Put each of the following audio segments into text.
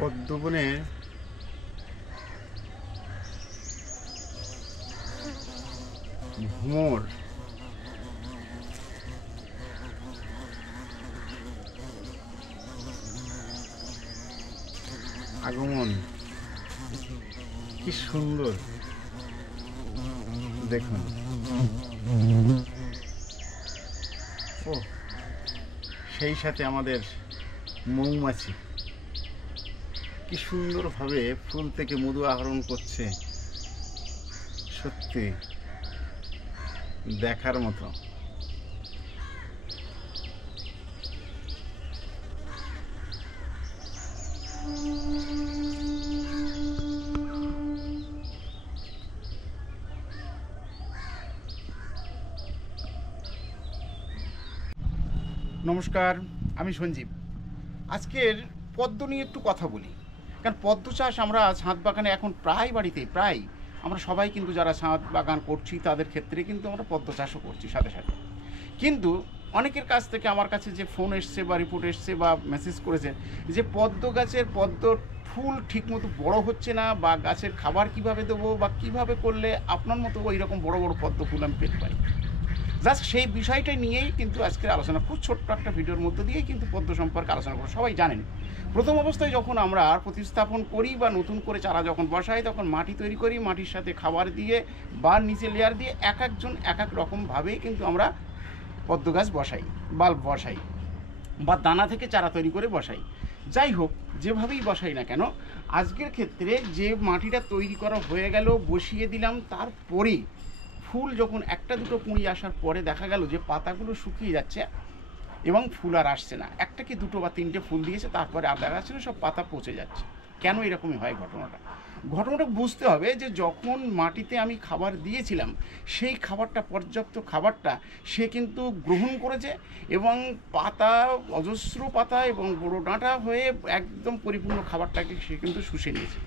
পদ্মবনের ভ্রমর আগমন কি সুন্দর দেখুন। ও সেই সাথে আমাদের মৌমাছি কি সুন্দরভাবে ফুল থেকে মধু আহরণ করছে, সত্যি দেখার মতো। নমস্কার, আমি সঞ্জীব। আজকের পদ্ম নিয়ে একটু কথা বলি, কারণ পদ্ম চাষ আমরা ছাদ বাগানে এখন প্রায় বাড়িতে আমরা সবাই কিন্তু যারা ছাদ বাগান করছি তাদের ক্ষেত্রে কিন্তু আমরা পদ্ম চাষও করছি সাথে সাথে। কিন্তু অনেকের কাছ থেকে আমার কাছে যে ফোন এসছে বা রিপোর্ট এসছে বা মেসেজ করেছেন যে পদ্ম গাছের পদ্ম ফুল ঠিকমতো বড় হচ্ছে না, বা গাছের খাবার কিভাবে দেবো বা কিভাবে করলে আপনার মতো ওই রকম বড় বড় পদ্ম ফুল আমি পেতে পারি। জাস্ট সেই বিষয়টা নিয়েই কিন্তু আজকের আলোচনা, খুব ছোট্ট একটা ভিডিওর মধ্যে দিয়েই কিন্তু পদ্ম সম্পর্কে আলোচনা করবো। সবাই জানেন প্রথম অবস্থায় যখন আমরা প্রতিস্থাপন করি বা নতুন করে চারা যখন বসাই তখন মাটি তৈরি করি, মাটির সাথে খাবার দিয়ে বা নিচে লেয়ার দিয়ে এক একজন এক এক রকমভাবেই কিন্তু আমরা পদ্ম গাছ বসাই, বাল্ব বসাই বা দানা থেকে চারা তৈরি করে বসাই। যাই হোক, যেভাবেই বসাই না কেন, আজকের ক্ষেত্রে যে মাটিটা তৈরি করা হয়ে গেল, বসিয়ে দিলাম, তারপরে ফুল যখন একটা দুটো কুঁড়ি আসার পরে দেখা গেল যে পাতাগুলো শুকিয়ে যাচ্ছে এবং ফুল আর আসছে না। একটা কি দুটো বা তিনটে ফুল দিয়েছে, তারপরে আর দেখা যাচ্ছে না, সব পাতা পচে যাচ্ছে। কেন এরকমই হয় ঘটনাটা বুঝতে হবে যে যখন মাটিতে আমি খাবার দিয়েছিলাম সেই খাবারটা, পর্যাপ্ত খাবারটা সে কিন্তু গ্রহণ করেছে এবং পাতা, অজস্র পাতা এবং বড় ডাঁটা হয়ে একদম পরিপূর্ণ খাবারটাকে সে কিন্তু শুষে নিয়েছে।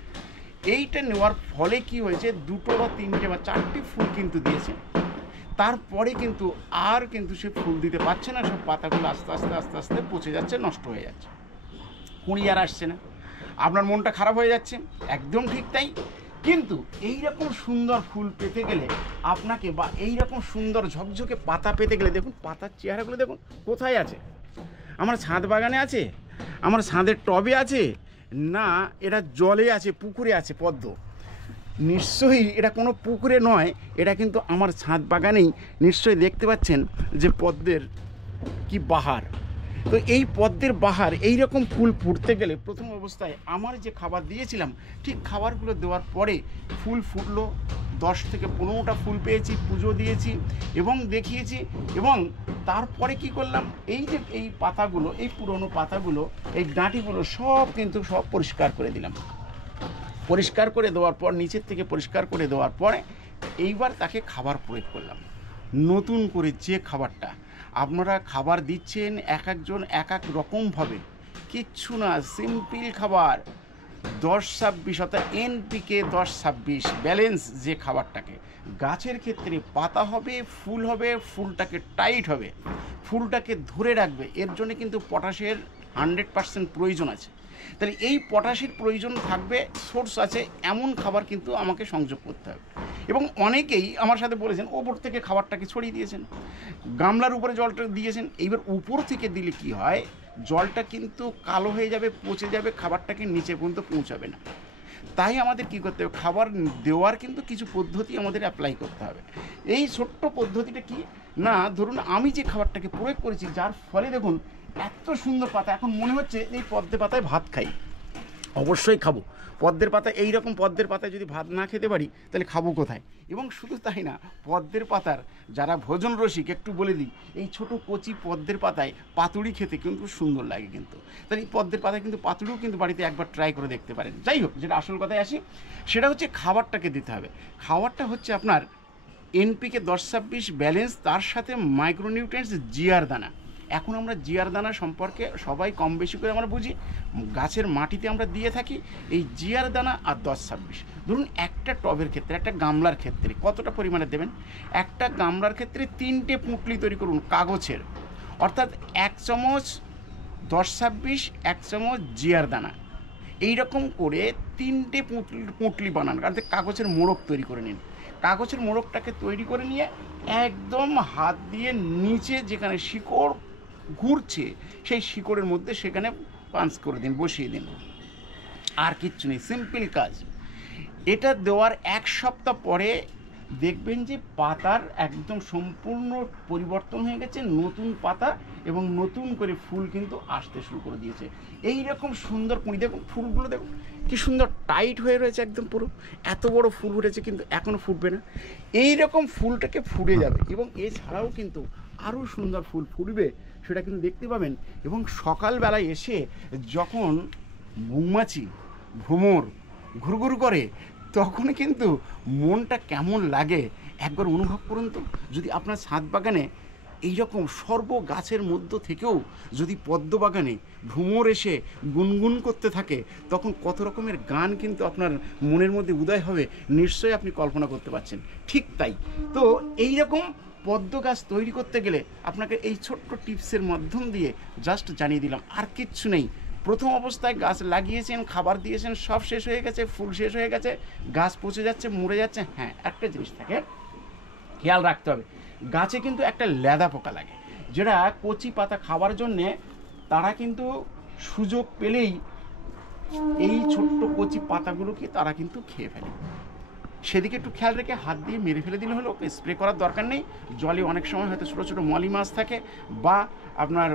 এইটা নেওয়ার ফলে কি হয়েছে, দুটো বা তিনটে বা চারটে ফুল কিন্তু দিয়েছে, তারপরে কিন্তু আর কিন্তু সে ফুল দিতে পারছে না। সব পাতাগুলো আস্তে আস্তে আস্তে আস্তে পচে যাচ্ছে, নষ্ট হয়ে যাচ্ছে, কুঁড়ি আর আসছে না। আপনার মনটা খারাপ হয়ে যাচ্ছে, একদম ঠিক তাই। কিন্তু এই রকম সুন্দর ফুল পেতে গেলে আপনাকে, বা এই রকম সুন্দর ঝকঝকে পাতা পেতে গেলে, দেখুন পাতার চেহারাগুলো দেখুন, কোথায় আছে? আমার ছাদ বাগানে আছে, আমার ছাদের টবে আছে, না এটা জলে আছে, পুকুরে আছে পদ্ম? নিশ্চয়ই এটা কোনো পুকুরে নয়, এটা কিন্তু আমার ছাদ বাগানেই। নিশ্চয়ই দেখতে পাচ্ছেন যে পদ্মের কি বাহার। তো এই পদ্মের বাহার, এই রকম ফুল ফুটতে গেলে প্রথম অবস্থায় আমার যে খাবার দিয়েছিলাম ঠিক খাবারগুলো দেওয়ার পরে ফুল ফুটলো, 10 থেকে 15টা ফুল পেয়েছি, পুজো দিয়েছি এবং দেখিয়েছি। এবং তারপরে কি করলাম, এই যে এই পাতাগুলো, এই পুরনো পাতাগুলো, এই ডাঁটিগুলো সব কিন্তু সব পরিষ্কার করে দিলাম। পরিষ্কার করে দেওয়ার পর, নিচের থেকে পরিষ্কার করে দেওয়ার পরে এইবার তাকে খাবার প্রয়োগ করলাম। নতুন করে যে খাবারটা আপনারা খাবার দিচ্ছেন এক একজন এক এক রকমভাবে, কিচ্ছু না, সিম্পল খাবার 10-26, অর্থাৎ এনপিকে 10-26 ব্যালেন্স যে খাবারটাকে গাছের ক্ষেত্রে পাতা হবে, ফুল হবে, ফুলটাকে টাইট হবে, ফুলটাকে ধরে রাখবে, এর জন্য কিন্তু পটাশের 100% প্রয়োজন আছে। তাহলে এই পটাশের প্রয়োজন থাকবে, সোর্স আছে, এমন খাবার কিন্তু আমাকে সংযোগ করতে হবে। এবং অনেকেই আমার সাথে বলেছেন ওপর থেকে খাবারটাকে ছড়িয়ে দিয়েছেন, গামলার উপরে জলটা দিয়েছেন। এইবার উপর থেকে দিলে কি হয়, জলটা কিন্তু কালো হয়ে যাবে, পচে যাবে, খাবারটাকে নিচে পর্যন্ত পৌঁছাবে না। তাই আমাদের কি করতে হবে, খাবার দেওয়ার কিন্তু কিছু পদ্ধতি আমাদের অ্যাপ্লাই করতে হবে। এই ছোট্ট পদ্ধতিটা কি না, ধরুন আমি যে খাবারটাকে প্রয়োগ করেছি, যার ফলে দেখুন এত সুন্দর পাতা, এখন মনে হচ্ছে এই পদ্মের পাতায় ভাত খাই। অবশ্যই খাবো পদ্মের পাতা, এইরকম পদ্মের পাতায় যদি ভাত না খেতে পারি তাহলে খাবো কোথায়? এবং শুধু তাই না, পদ্মের পাতার যারা ভোজন রসিক একটু বলে দিই, এই ছোট কচি পদ্মের পাতায় পাতুড়ি খেতে কিন্তু সুন্দর লাগে। কিন্তু তাহলে এই পদ্মের পাতায় কিন্তু পাতুড়িও কিন্তু বাড়িতে একবার ট্রাই করে দেখতে পারেন। যাই হোক, যেটা আসল কথায় আসি, সেটা হচ্ছে খাবারটাকে দিতে হবে। খাবারটা হচ্ছে আপনার এনপিকে 10-26 ব্যালেন্স, তার সাথে মাইক্রোনিউট্রিয়েন্টস, জিআর দানা। এখন আমরা জিআর দানা সম্পর্কে সবাই কম বেশি করে আমরা বুঝি, গাছের মাটিতে আমরা দিয়ে থাকি এই জিআর দানা আর 10-26। ধরুন একটা টবের ক্ষেত্রে, একটা গামলার ক্ষেত্রে কতটা পরিমাণে দেবেন? একটা গামলার ক্ষেত্রে 3টে পুঁটলি তৈরি করুন কাগজের, অর্থাৎ 1 চামচ 10-26, 1 চামচ জিআর দানা, এই রকম করে 3টে পুঁটলি বানান, কারণ কাগজের মোড়ক তৈরি করে নিন। কাগজের মোড়কটাকে তৈরি করে নিয়ে একদম হাত দিয়ে নিচে যেখানে শিকড় ঘুরছে সেই শিকড়ের মধ্যে সেখানে পাঞ্চ করে দিন, বসিয়ে দিন। আর কিচ্ছু নেই, সিম্পল কাজ। এটা দেওয়ার 1 সপ্তাহ পরে দেখবেন যে পাতার একদম সম্পূর্ণ পরিবর্তন হয়ে গেছে, নতুন পাতা এবং নতুন করে ফুল কিন্তু আসতে শুরু করে দিয়েছে। এই রকম সুন্দর কুঁড়ি, দেখুন ফুলগুলো দেখুন কি সুন্দর টাইট হয়ে রয়েছে, একদম পুরো এত বড় ফুল ফুটেছে, কিন্তু এখনও ফুটবে না। এই রকম ফুলটাকে ফুটে যাবে এবং এছাড়াও কিন্তু আরও সুন্দর ফুল ফুটবে, সেটা কিন্তু দেখতে পাবেন। এবং সকালবেলায় এসে যখন মৌমাছি ভ্রমর ঘুরঘুর করে তখন কিন্তু মনটা কেমন লাগে একবার অনুভব করুন তো। যদি আপনার ছাদ বাগানে এইরকম সর্ব গাছের মধ্য থেকেও যদি পদ্ম বাগানে ভ্রমর এসে গুনগুন করতে থাকে, তখন কত রকমের গান কিন্তু আপনার মনের মধ্যে উদয় হবে, নিশ্চয়ই আপনি কল্পনা করতে পারছেন। ঠিক তাই তো, এই রকম পদ্ম গাছ তৈরি করতে গেলে আপনাকে এই ছোট্ট টিপসের মাধ্যম দিয়ে জাস্ট জানিয়ে দিলাম, আর কিচ্ছু নেই। প্রথম অবস্থায় গাছ লাগিয়েছেন, খাবার দিয়েছেন, সব শেষ হয়ে গেছে, ফুল শেষ হয়ে গেছে, গাছ পচে যাচ্ছে, মরে যাচ্ছে। হ্যাঁ, একটা জিনিস থাকে, খেয়াল রাখতে হবে, গাছে কিন্তু একটা লেদা পোকা লাগে, যেটা কচি পাতা খাওয়ার জন্যে তারা কিন্তু সুযোগ পেলেই এই ছোট্ট কচি পাতাগুলোকে তারা কিন্তু খেয়ে ফেলে। সেদিকে একটু খেয়াল রেখে হাত দিয়ে মেরে ফেলে দিলে হলো, স্প্রে করার দরকার নেই। জলে অনেক সময় হয়তো ছোটো ছোটো মলি মাছ থাকে বা আপনার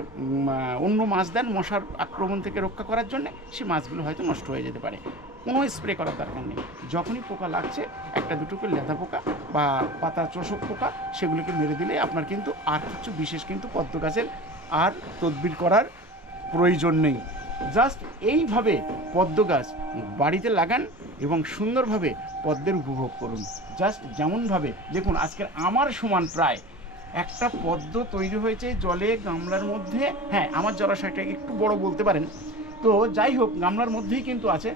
অন্য মাছ দেন মশার আক্রমণ থেকে রক্ষা করার জন্যে, সে মাছগুলো হয়তো নষ্ট হয়ে যেতে পারে। কোনো স্প্রে করার দরকার নেই। যখনই পোকা লাগছে একটা দুটো করে লেদা পোকা বা পাতা চোষক পোকা, সেগুলোকে মেরে দিলে আপনার কিন্তু আর কিছু বিশেষ কিন্তু পদ্ম গাছের আর তদবির করার প্রয়োজন নেই। জাস্ট এইভাবে পদ্ম গাছ বাড়িতে লাগান এবং সুন্দরভাবে পদ্মের উপভোগ করুন। জাস্ট যেমনভাবে দেখুন, আজকের আমার সমান প্রায় একটা পদ্ম তৈরি হয়েছে জলে গামলার মধ্যে। হ্যাঁ, আমার জলাশয়টা একটু বড় বলতে পারেন, তো যাই হোক গামলার মধ্যেই কিন্তু আছে।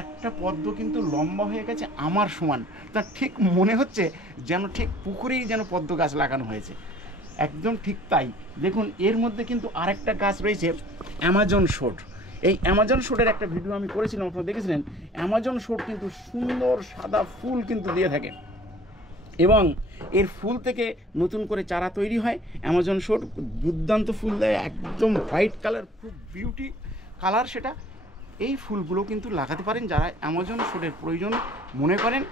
একটা পদ্ম কিন্তু লম্বা হয়ে গেছে আমার সমান, তা ঠিক মনে হচ্ছে যেন ঠিক পুকুরেই যেন পদ্ম গাছ লাগানো হয়েছে, একদম ঠিক তাই। দেখুন এর মধ্যে কিন্তু আরেকটা গাছ রয়েছে অ্যামাজন শোট। এই অ্যামাজন শোটের একটা ভিডিও আমি করেছিলাম, আপনারা দেখেছিলেন। অ্যামাজন শোট কিন্তু সুন্দর সাদা ফুল কিন্তু দিয়ে থাকে এবং এর ফুল থেকে নতুন করে চারা তৈরি হয়। অ্যামাজন শোট দুর্দান্ত ফুল দেয়, একদম হোয়াইট কালার, খুব বিউটি কালার সেটা। এই ফুলগুলো কিন্তু লাগাতে পারেন, যারা অ্যামাজন শোটের প্রয়োজন মনে করেন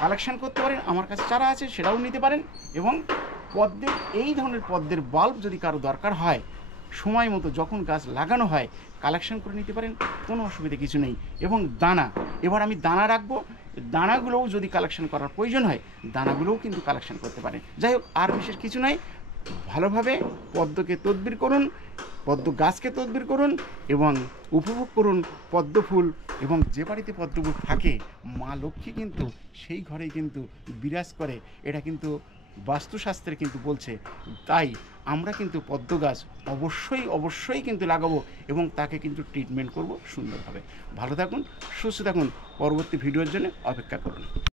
কালেকশান করতে পারেন, আমার কাছে চারা আছে সেটাও নিতে পারেন। এবং পদ্মের এই ধরনের পদ্মের বাল্ব যদি কারো দরকার হয়, সময় মতো যখন গাছ লাগানো হয় কালেকশন করে নিতে পারেন, কোনো অসুবিধা কিছু নেই। এবং দানা, এবার আমি দানা রাখবো, দানাগুলোও যদি কালেকশন করার প্রয়োজন হয় দানাগুলোও কিন্তু কালেকশন করতে পারেন। যাই হোক, আর বিশেষ কিছু নাই। ভালোভাবে পদ্মকে তদবির করুন, পদ্ম গাছকে তদবির করুন এবং উপভোগ করুন পদ্ম ফুল। এবং যে বাড়িতে পদ্ম ফুল থাকে মা লক্ষ্মী কিন্তু সেই ঘরেই কিন্তু বিরাজ করে, এটা কিন্তু বাস্তুশাস্ত্রে কিন্তু বলছে। তাই আমরা কিন্তু পদ্ম গাছ অবশ্যই কিন্তু লাগাবো এবং তাকে কিন্তু ট্রিটমেন্ট করব সুন্দরভাবে। ভালো থাকুন, সুস্থ থাকুন, পরবর্তী ভিডিওর জন্য অপেক্ষা করুন।